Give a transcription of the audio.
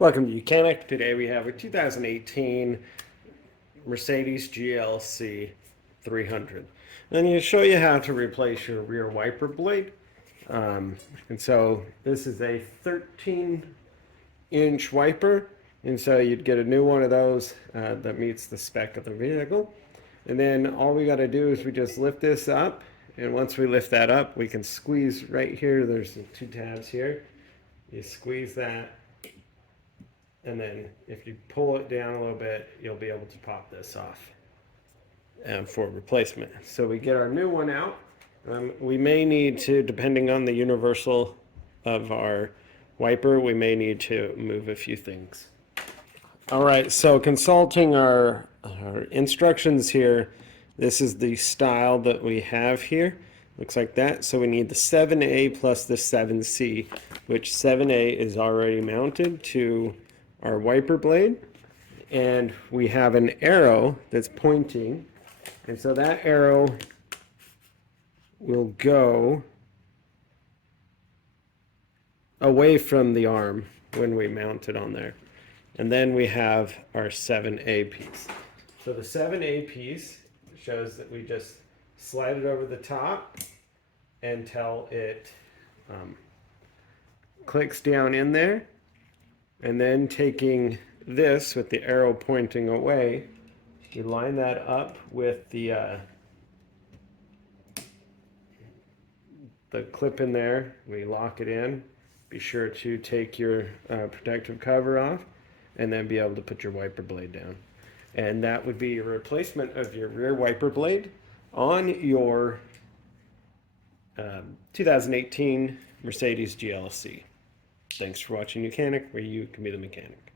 Welcome to YOUCANIC. Today we have a 2018 Mercedes GLC 300. And I'm going to show you how to replace your rear wiper blade. And so this is a 13-inch wiper. And so you'd get a new one of those that meets the spec of the vehicle. And then all we got to do is we just lift this up. And once we lift that up, we can squeeze right here. There's the two tabs here. You squeeze that. And then if you pull it down a little bit, you'll be able to pop this off for replacement. So we get our new one out. We may need to, depending on the universal of our wiper, we may need to move a few things. All right, so consulting our instructions here, this is the style that we have here. Looks like that. So we need the 7A plus the 7C, which 7A is already mounted to our wiper blade, and we have an arrow that's pointing, and so that arrow will go away from the arm when we mount it on there. And then we have our 7A piece. So the 7A piece shows that we just slide it over the top until it clicks down in there. And then taking this with the arrow pointing away, we line that up with the clip in there. We lock it in. Be sure to take your protective cover off and then be able to put your wiper blade down. And that would be your replacement of your rear wiper blade on your 2018 Mercedes GLC. Thanks for watching YOUCANIC, where you can be the mechanic.